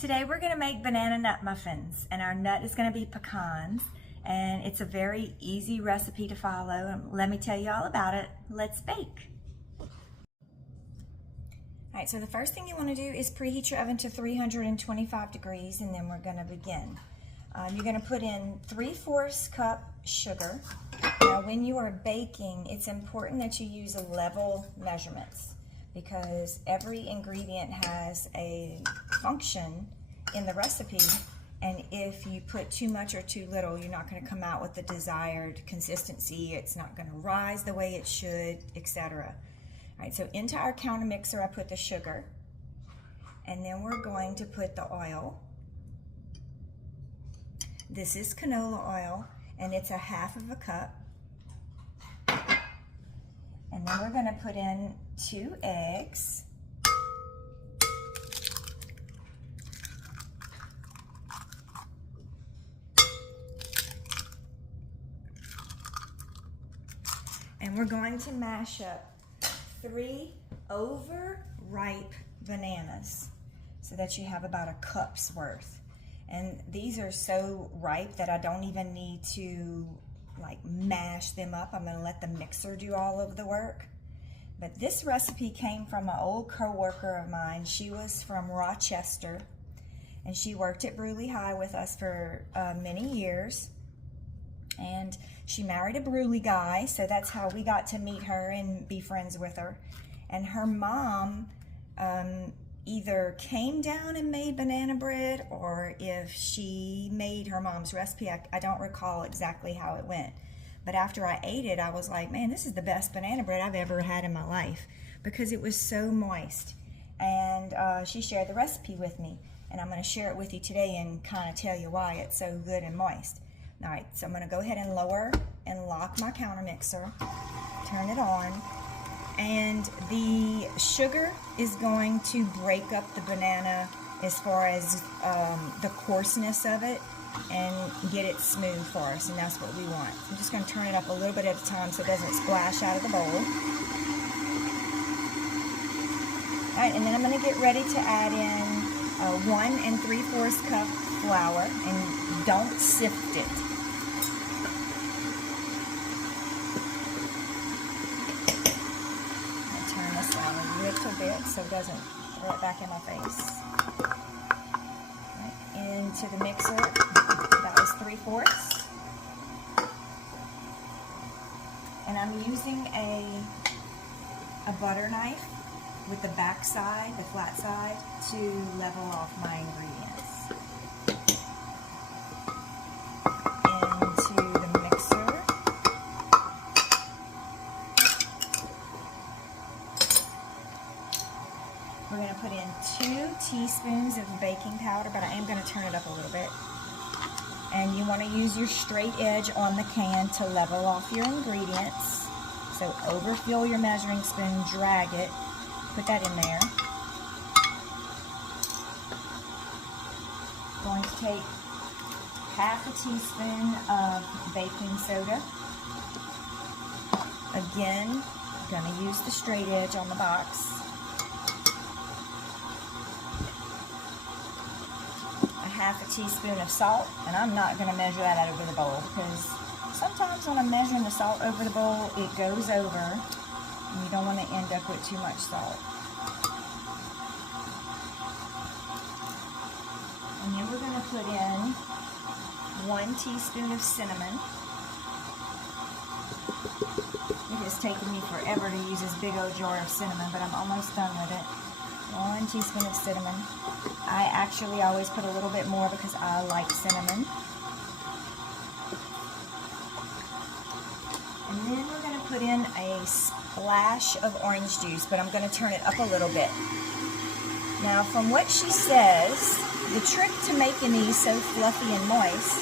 Today we're going to make banana nut muffins, and our nut is going to be pecans, and it's a very easy recipe to follow. And let me tell you all about it. Let's bake. Alright, so the first thing you want to do is preheat your oven to 325 degrees, and then we're going to begin. You're going to put in 3/4 cup sugar. Now when you are baking, it's important that you use level measurements, because every ingredient has a function in the recipe, and if you put too much or too little, you're not going to come out with the desired consistency. It's not going to rise the way it should, etc. All right, so into our counter mixer I put the sugar, and then we're going to put the oil. This is canola oil, and it's 1/2 cup. And then we're going to put in 2 eggs. And we're going to mash up 3 overripe bananas so that you have about 1 cup's worth. And these are so ripe that I don't even need to mash them up. I'm going to let the mixer do all of the work. But this recipe came from an old co-worker of mine. She was from Rochester, and she worked at Bruley High with us for many years. And she married a Bruley guy, so that's how we got to meet her and be friends with her. And her mom either came down and made banana bread, or if she made her mom's recipe, I don't recall exactly how it went. But after I ate it, I was like, man, this is the best banana bread I've ever had in my life, because it was so moist. And she shared the recipe with me, and I'm going to share it with you today and kind of tell you why it's so good and moist. All right, so I'm going to go ahead and lower and lock my counter mixer, turn it on, and the sugar is going to break up the banana as far as the coarseness of it and get it smooth for us, and that's what we want. I'm just going to turn it up a little bit at a time so it doesn't splash out of the bowl. All right, and then I'm going to get ready to add in 1 3/4 cup flour, and don't sift it. Turn this down a little bit so it doesn't throw it back in my face. Right, into the mixer, that was 3/4. And I'm using a butter knife with the back side, the flat side, to level off my ingredients. Into the mixer. We're going to put in 2 teaspoons of baking powder, but I am going to turn it up a little bit. And you want to use your straight edge on the can to level off your ingredients. So overfill your measuring spoon, drag it, put that in there. Going to take 1/2 teaspoon of baking soda. Again, going to use the straight edge on the box. 1/2 teaspoon of salt, and I'm not going to measure that out over the bowl, because sometimes when I'm measuring the salt over the bowl, it goes over, and you don't want to end up with too much salt. And then we're going to put in 1 teaspoon of cinnamon. It has taken me forever to use this big old jar of cinnamon, but I'm almost done with it. 1 teaspoon of cinnamon. I actually always put a little bit more because I like cinnamon. And then we're going to put in a splash of orange juice, but I'm going to turn it up a little bit. Now, from what she says, the trick to making these so fluffy and moist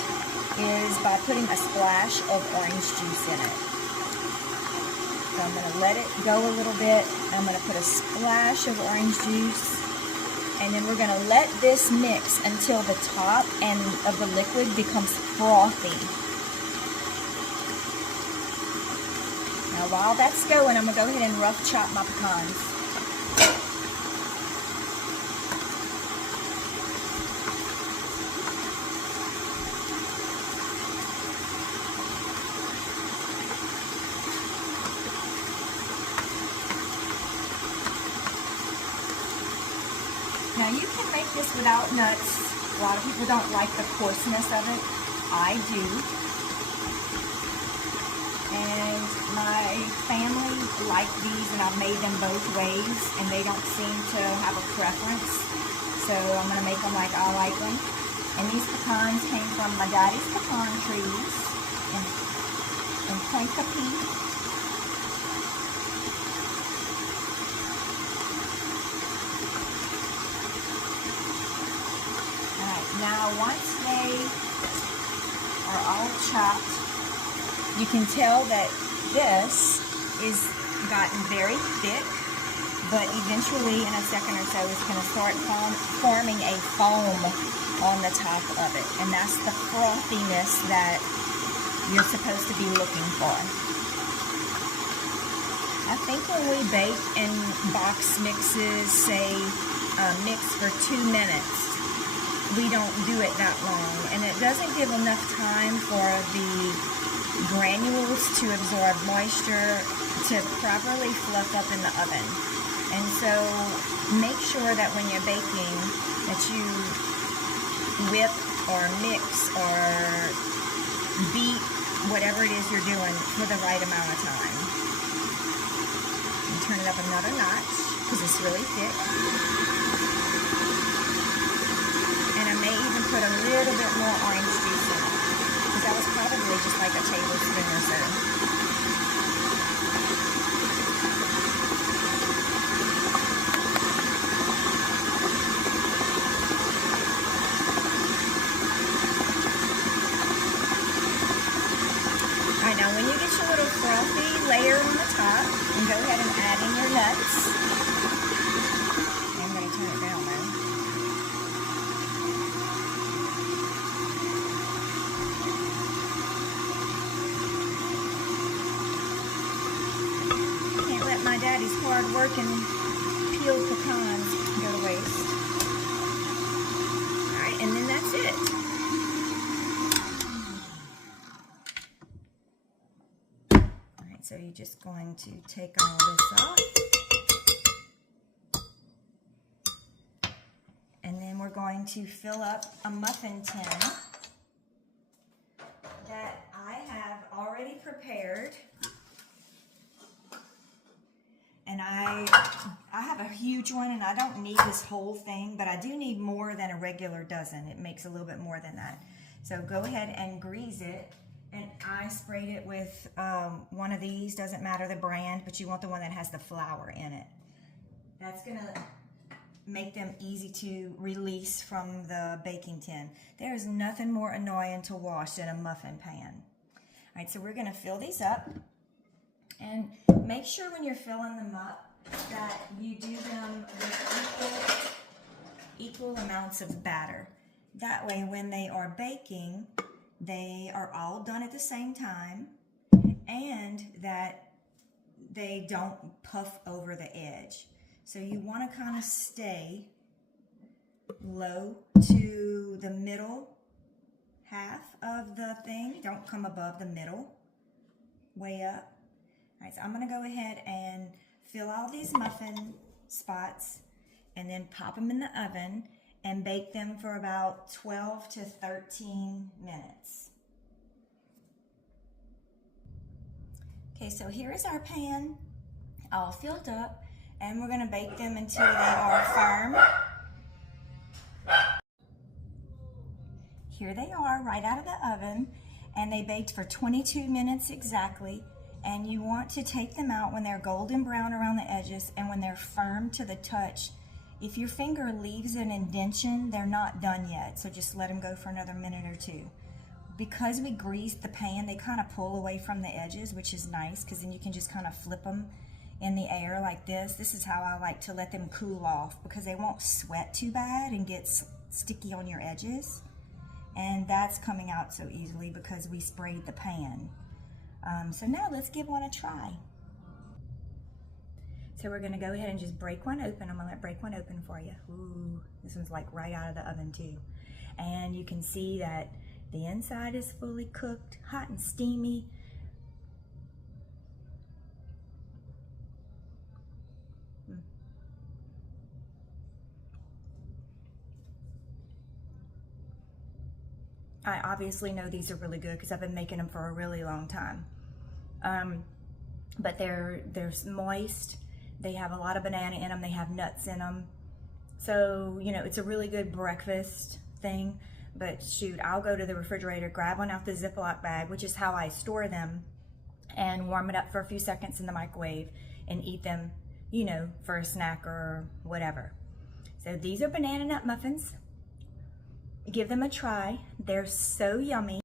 is by putting a splash of orange juice in it. So I'm going to let it go a little bit. I'm going to put a splash of orange juice, and then we're going to let this mix until the top and of the liquid becomes frothy. Now while that's going, I'm going to go ahead and rough chop my pecans. Now you can make this without nuts. A lot of people don't like the coarseness of it. I do. And my family like these, and I've made them both ways, and they don't seem to have a preference. So I'm going to make them like I like them. And these pecans came from my daddy's pecan trees in Kankakee. Alright, now once they are all chopped, you can tell that this is gotten very thick, but eventually in a second or so it's going to start forming a foam on the top of it, and that's the frothiness that you're supposed to be looking for. I think when we bake in box mixes, say mix for 2 minutes, we don't do it that long, and it doesn't give enough time for the granules to absorb moisture to properly fluff up in the oven. And so make sure that when you're baking that you whip or mix or beat whatever it is you're doing for the right amount of time. And turn it up another notch because it's really thick. And I may even put a little bit more orange juice in it, because that was probably just like a tablespoon or so. Alright, now when you get your little frothy layer on the top, you go ahead and add in your nuts. I'm going to turn it down though. Can't let my daddy's hard work and peeled pecans go to waste. Alright, and then that's it. Alright, so you're just going to take all this off. And then we're going to fill up a muffin tin that I have already prepared. And I have a huge one, and I don't need this whole thing, but I do need more than a regular dozen. It makes a little bit more than that. So go ahead and grease it. And I sprayed it with one of these, doesn't matter the brand, but you want the one that has the flour in it. That's gonna make them easy to release from the baking tin. There is nothing more annoying to wash than a muffin pan. All right, so we're gonna fill these up. And make sure when you're filling them up that you do them with equal amounts of batter. That way when they are baking, they are all done at the same time, and that they don't puff over the edge. So you want to kind of stay low to the middle half of the thing. Don't come above the middle, way up. All right, so I'm going to go ahead and fill all these muffin spots and then pop them in the oven and bake them for about 12 to 13 minutes. Okay, so here is our pan all filled up, and we're going to bake them until they are firm. Here they are right out of the oven, and they baked for 22 minutes exactly. And you want to take them out when they're golden brown around the edges and when they're firm to the touch. If your finger leaves an indentation, they're not done yet, so just let them go for another minute or two. Because we greased the pan, they kind of pull away from the edges, which is nice, because then you can just kind of flip them in the air like this. This is how I like to let them cool off, because they won't sweat too bad and get sticky on your edges. And that's coming out so easily because we sprayed the pan. So now let's give one a try. So we're gonna go ahead and just break one open. I'm gonna break one open for you. Ooh, this one's like right out of the oven too. And you can see that the inside is fully cooked, hot and steamy. I obviously know these are really good because I've been making them for a really long time. But they're moist. They have a lot of banana in them. They have nuts in them. So, you know, it's a really good breakfast thing. But shoot, I'll go to the refrigerator, grab one out the Ziploc bag, which is how I store them, and warm it up for a few seconds in the microwave and eat them, you know, for a snack or whatever. So these are banana nut muffins. Give them a try. They're so yummy.